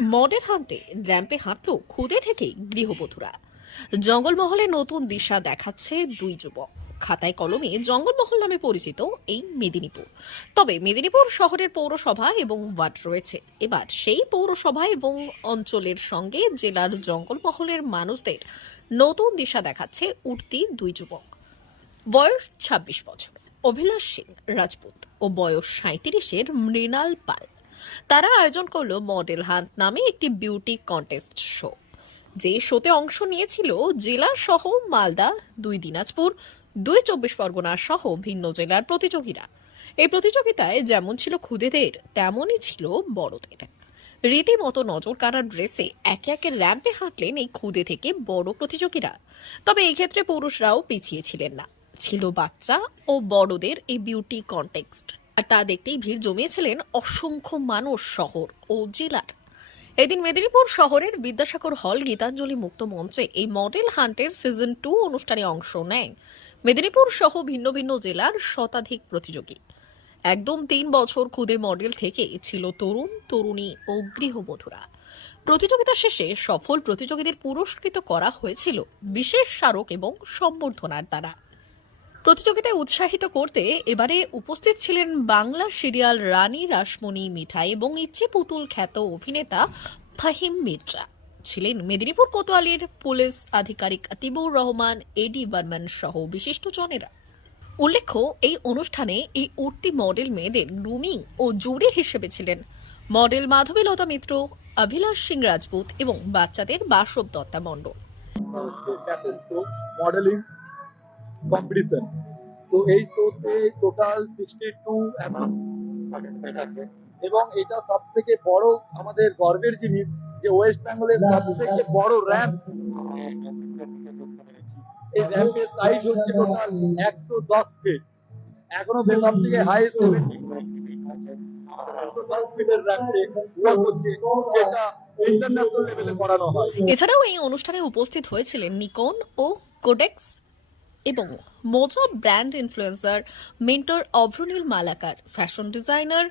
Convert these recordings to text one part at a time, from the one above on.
Model হান্টে র্যাম্পে হাঁটলো খুদে থেকেই গৃহবধূরা। জঙ্গলমহলে নতুন দিশা দেখাচ্ছে দুই যুবক। খাতায় কলমে জঙ্গলমহল নামে পরিচিত এই মেদিনীপুর। তবে মেদিনীপুর শহরের পৌরসভা এবং ওয়ার্ড রয়েছে। এবার সেই পৌরসভা এবং অঞ্চলের সঙ্গে জেলার জঙ্গলমহলের মানুষদের নতুন দিশা দেখাচ্ছে উঠতি দুই যুবক। বয়স ২৬ বছর অভিলাষ সিং রাজপুত ও বয়স ৩৭-এর মৃণাল পাল। তারা আয়োজন করলো মডেল হান্ট নামে একটি বিউটি কন্টেস্ট শো। যে শোতে অংশ নিয়েছিল জেলা সহ মালদা, ২ দিনাজপুর, ২ চব্বিশ পরগনা সহ ভিন্ন জেলার প্রতিযোগীরা। এই প্রতিযোগিতায় যেমন ছিল খুদেদের তেমনই ছিল বড়দের। রীতিমতো নজর কাড়া ড্রেসে একে একে র্যাম্পে হাঁটলেন এই খুদে থেকে বড় প্রতিযোগীরা। তবে এই ক্ষেত্রে পুরুষরাও পিছিয়ে ছিলেন না, ছিল বাচ্চা ও বড়দের এই বিউটি কন্টেক্সট। আর তা দেখতেই ভিড় জমিয়েছিলেন অসংখ্য মানুষ শহর ও জেলার। এদিন মেদিনীপুর শহরের বিদ্যাসাগর হল গীতাঞ্জলি মুক্ত মঞ্চে এই মডেল হান্টের সিজন 2 অনুষ্ঠানে অংশ নেয় মেদিনীপুর সহ ভিন্ন ভিন্ন জেলার শতাধিক প্রতিযোগী। একদম ৩ বছর খুদে মডেল থেকে ছিল তরুণ তরুণী ও গৃহবধূরা। প্রতিযোগিতা শেষে সফল প্রতিযোগীদের পুরস্কৃত করা হয়েছিল বিশেষ স্মারক এবং সম্বর্ধনার দ্বারা। প্রতিযোগিতায় উৎসাহিত করতে এবারে উপস্থিত ছিলেন বাংলা সিরিয়াল রানী রাসমণি মিঠাই এবং ইচ্ছে পুতুল খ্যাত অভিনেতা ফাহিম মির্জা, ছিলেন মেদিনীপুর কোতোয়ালির পুলিশ আধিকারিক আতিবুর রহমান, এডি বর্মন সহ বিশিষ্টজনেরা। উল্লেখ্য, এই অনুষ্ঠানে এই উঠতি মডেল মেয়েদের গ্রুমিং ও জুরি হিসেবে ছিলেন মডেল মাধবীলতা মিত্র, অভিলাষ সিং রাজপুত এবং বাচ্চাদের বাসব দত্তা মণ্ডল। Modelling competition. তো এই শোতে টোটাল 62 পার্টিসিপেন্ট আছে এবং এটা সব থেকে বড় আমাদের গর্বের জিনিস যে ওয়েস্ট বেঙ্গলের সব থেকে বড় র্যাম্প। এই র্যাম্পের সাইজ হচ্ছে টোটাল 110 ফিট। এখনো সব থেকে হাই 110 ফিটের র্যাম্পে হচ্ছে, যেটা ইন্টারন্যাশনাল লেভেলে করানো হয়। এছাড়াও এই অনুষ্ঠানে উপস্থিত হয়েছিলেন নিকন ও কোডেক্স এবং মোজা brand influencer mentor Abhranil Malakar, fashion designer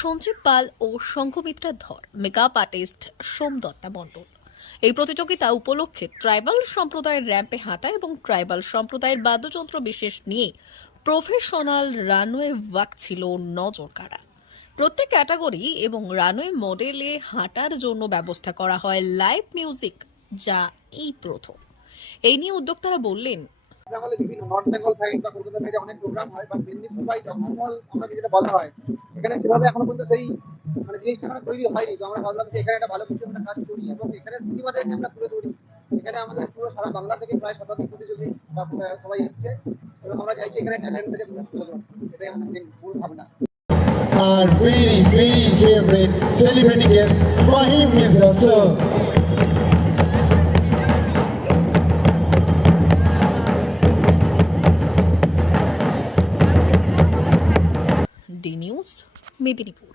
Sanjib Pal ও সংঘমিত্রা ধর, মেকআপ আর্টিস্ট সোম দত্তা মণ্ডল। এই প্রতিযোগিতা উপলক্ষে ট্রাইবাল সম্প্রদায়ের র্যাম্পে হাঁটা এবং ট্রাইবাল সম্প্রদায়ের বাদ্যযন্ত্র বিশেষ নিয়ে প্রফেশনাল রানওয়ে ওয়াক ছিল নজর কাড়া। প্রত্যেক ক্যাটাগরি এবং রানওয়ে মডেলে হাঁটার জন্য ব্যবস্থা করা হয় লাইভ মিউজিক, যা এই প্রথম। এই নিয়ে উদ্যোক্তারা বললেন, বেঙ্গলে বিভিন্ন নর্থ বেঙ্গল সাইড বা কলকাতা সাইডে অনেক প্রোগ্রাম হয়, বা মেদিনীপুর বাই জঙ্গলমহল আমরা যেটা বলা হয়, এখানে সেভাবে এখনো পর্যন্ত সেই জিনিসটা এখনো তৈরি হয়নি। তো আমরা ভাবলাম যে এখানে একটা ভালো কিছু একটা কাজ করি এবং এখানে প্রতিবাদে আমরা তুলে ধরি। এখানে আমাদের পুরো সারা বাংলা থেকে প্রায় শতাধিক প্রতিযোগী বা সবাই এসছে এবং আমরা চাইছি এখানে ট্যালেন্ট থেকে তুলে ধরা। এটাই আমাদের মূল ভাবনা। Our very, very favorite celebrity guest, Fahim Mirza, sir. D news, Medinipur.